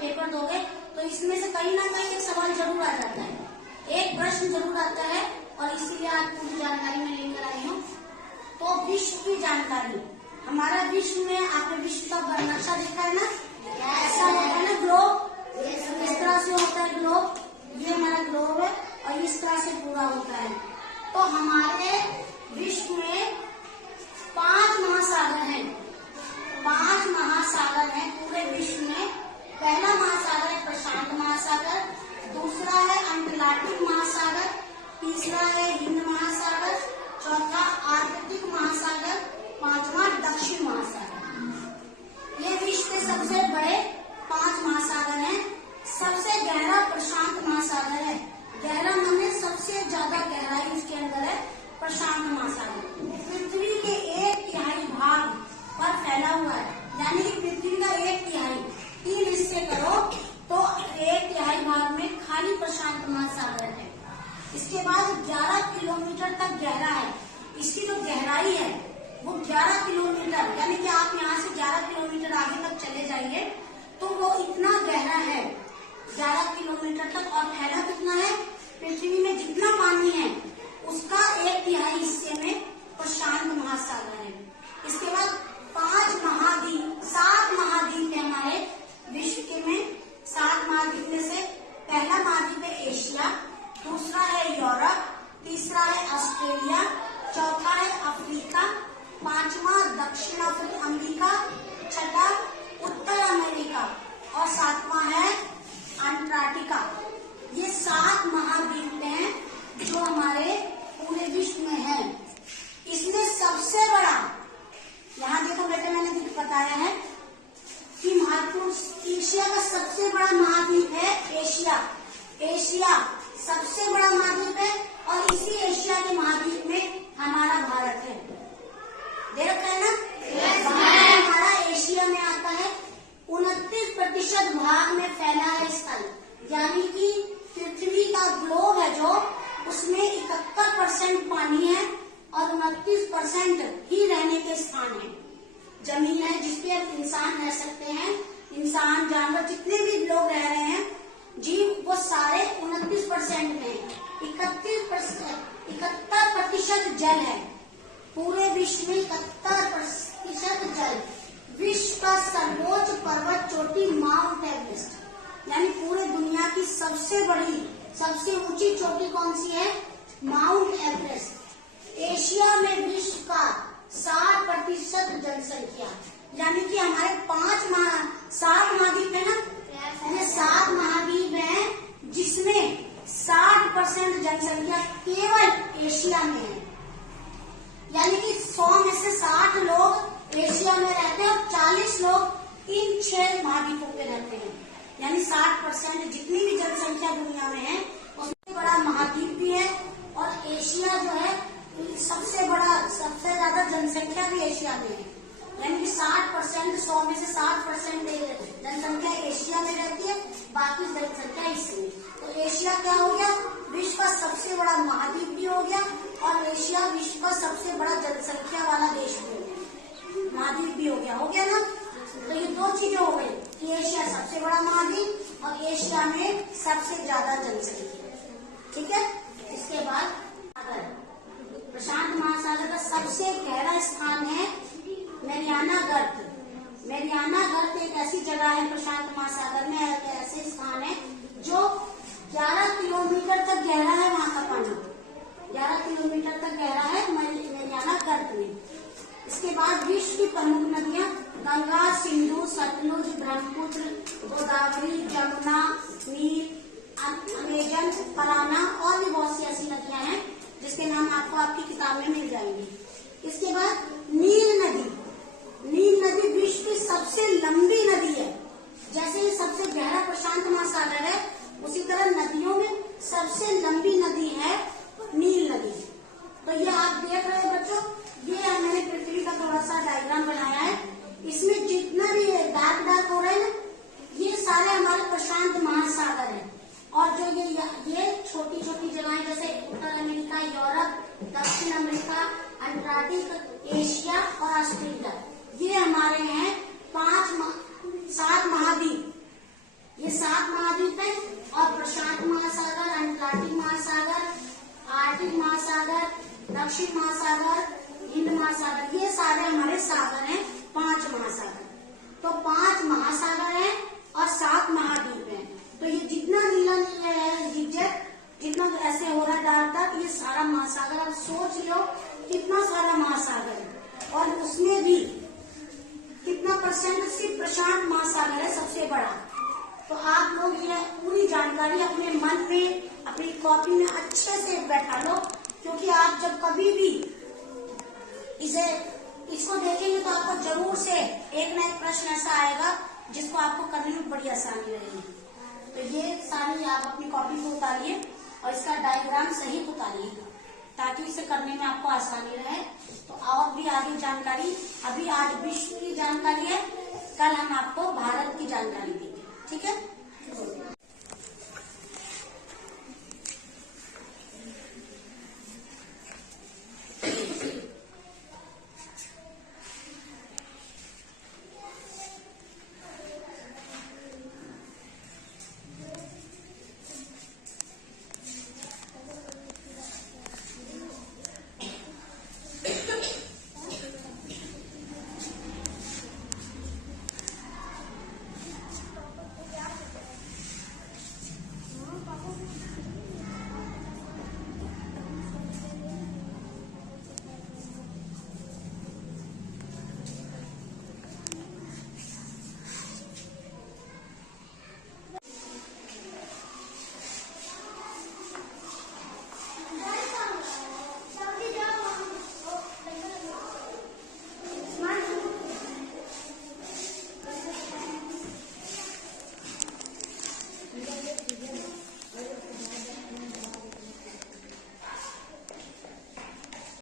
Paper दोगे तो इसमें से कहीं ना कहीं एक सवाल जरूर आ जाता है, एक प्रश्न जरूर आता है, और इसीलिए आज पूरी जानकारी में लेकर आई हूँ। तो विश्व की जानकारी, हमारा विश्व में आपने विश्व का नक्शा देखा है ना, ऐसा होता है ना ग्लोब, इस तरह से होता है ग्लोब, ये हमारा ग्लोब है और इस तरह से पूरा होता है। तो हमारे विश्व में 5 महासागर हैं, 5 महासागर हैं पूरे विश्व में। पहला महासागर है प्रशांत महासागर, दूसरा है अटलांटिक महासागर, तीसरा है हिंद महासागर, चौथा आर्कटिक महासागर, पांचवा दक्षिण महासागर। ये विश्व के सबसे बड़े 5 महासागर हैं। सबसे गहरा प्रशांत महासागर है, गहरा माने सबसे ज्यादा गहराई उसके अंदर है प्रशांत महासागर। पृथ्वी के 1/3 भाग पर फैला हुआ है, यानी कि पृथ्वी का 1/3, 3 हिस्से करो तो 1/3 भाग में खाली प्रशांत महासागर है। इसके बाद 11 किलोमीटर तक गहरा है, इसकी जो गहराई है वो 11 किलोमीटर, यानी कि आप यहाँ से 11 किलोमीटर आगे तक चले जाइए तो वो इतना गहरा है 11 किलोमीटर तक। और फैला कितना है, पृथ्वी में जितना पानी है उसका 1/3 हिस्से में प्रशांत महासागर है। इसके बाद 5 महाद्वीप, 7 महाद्वीप है हमारे विश्व के में। 7 महाद्वीप में से पहला महाद्वीप है एशिया, दूसरा है यूरोप, तीसरा है ऑस्ट्रेलिया, चौथा है अफ्रीका, पांचवा दक्षिण अमेरिका, छठा उत्तर अमेरिका और 7वां है अंटार्कटिका। ये 7 महाद्वीप हैं जो हमारे पूरे विश्व में है। इसमें सबसे बड़ा, यहाँ देखो बेटे मैंने बताया है कि महत्वपूर्ण, एशिया का सबसे बड़ा महाद्वीप है एशिया। एशिया सबसे बड़ा महाद्वीप है और इसी एशिया के महाद्वीप में हमारा भारत है। दे रखा है ना, भारत हमारा एशिया में आता है। 29% भाग में फैला है स्थल, यानी कि पृथ्वी का ग्लोब है जो, उसमें 71% पानी है और 29% ही रहने के स्थान है, जमीन है जिसपे इंसान रह सकते हैं। इंसान, जानवर, जितने भी लोग रह रहे हैं जीव, वो सारे 29% में। 71% जल है पूरे विश्व में, 71% जल। विश्व का सर्वोच्च पर्वत चोटी माउंट एवरेस्ट, यानी पूरे दुनिया की सबसे बड़ी, सबसे ऊंची चोटी कौन सी है, माउंट एवरेस्ट। एशिया में विश्व का 60% जनसंख्या, यानी कि हमारे 7 महाद्वीप है ना, 7 महाद्वीप है जिसमें 60% जनसंख्या केवल एशिया में है। यानी कि 100 में से 60 लोग एशिया में रहते हैं और 40 लोग इन 6 महाद्वीपों पे रहते हैं। यानी 60% जितनी भी जनसंख्या दुनिया में है उससे बड़ा महाद्वीप भी है। और एशिया जो है सबसे बड़ा, सबसे ज्यादा जनसंख्या भी एशिया में है, यानी कि 60%, 100 में से 60% जनसंख्या एशिया में रहती है, बाकी जनसंख्या इसमें। तो एशिया क्या हो गया, विश्व का सबसे बड़ा महाद्वीप भी हो गया और एशिया विश्व का सबसे बड़ा जनसंख्या वाला देश भी हो गया, महाद्वीप भी हो गया ना। तो ये 2 चीजें हो गई कि एशिया सबसे बड़ा महाद्वीप और एशिया में सबसे ज्यादा जनसंख्या, ठीक है। इसके बाद प्रशांत महासागर का सबसे गहरा स्थान है मैरियाना गर्त। मैरियाना गर्त एक ऐसी जगह है प्रशांत महासागर में, एक ऐसे स्थान है जो 11 किलोमीटर तक गहरा है, वहां का पानी 11 किलोमीटर तक गहरा है मैरियाना गर्त में। इसके बाद विश्व की प्रमुख नदियां गंगा, सिंधु, सतलुज, ब्रह्मपुत्र, गोदावरी, जमुना, नील, अमेजन, पराना और भी बहुत सी ऐसी नदियां हैं जिसके नाम आपको आपकी किताब में मिल जाएंगे। इसके बाद नील नदी, नील नदी विश्व की सबसे लंबी नदी है। जैसे ये सबसे गहरा प्रशांत महासागर है, उसी तरह नदियों में सबसे लंबी नदी है नील नदी। तो ये आप देख रहे हैं बच्चों, ये मैंने पृथ्वी का थोड़ा सा डायग्राम बनाया है। इसमें जितना भी डार्क हो रहा है ना, ये सारे हमारे प्रशांत महासागर है। और जो ये छोटी छोटी जगहें जैसे उत्तर अमेरिका, यूरोप, दक्षिण अमेरिका, अंटार्कटिक, एशिया और ऑस्ट्रेलिया, ये हमारे हैं 5 दक्षिण महासागर, हिंद महासागर, ये सारे हमारे सागर हैं, 5 महासागर। तो 5 महासागर हैं और 7 महाद्वीप हैं। तो ये जितना नीला नीला है जिग्जैग, जितना ऐसे हो रहा है ज्यादातर, ये सारा महासागर। आप सोच लो कितना सारा महासागर है, और उसमें भी कितना परसेंट सिर्फ प्रशांत महासागर है सबसे बड़ा। तो आप लोग ये पूरी जानकारी अपने मन में, अपनी कॉपी में अच्छे से बैठा लो, क्योंकि आप जब कभी भी इसको देखेंगे तो आपको जरूर से एक ना एक प्रश्न ऐसा आएगा जिसको आपको करने में बड़ी आसानी रहेगी। तो ये सारी आप अपनी कॉपी को उतारिए और इसका डायग्राम सहित उतारिए, ताकि इसे करने में आपको आसानी रहे। तो और भी आगे जानकारी, अभी आज विश्व की जानकारी है, कल हम आपको भारत की जानकारी देंगे। ठीक है।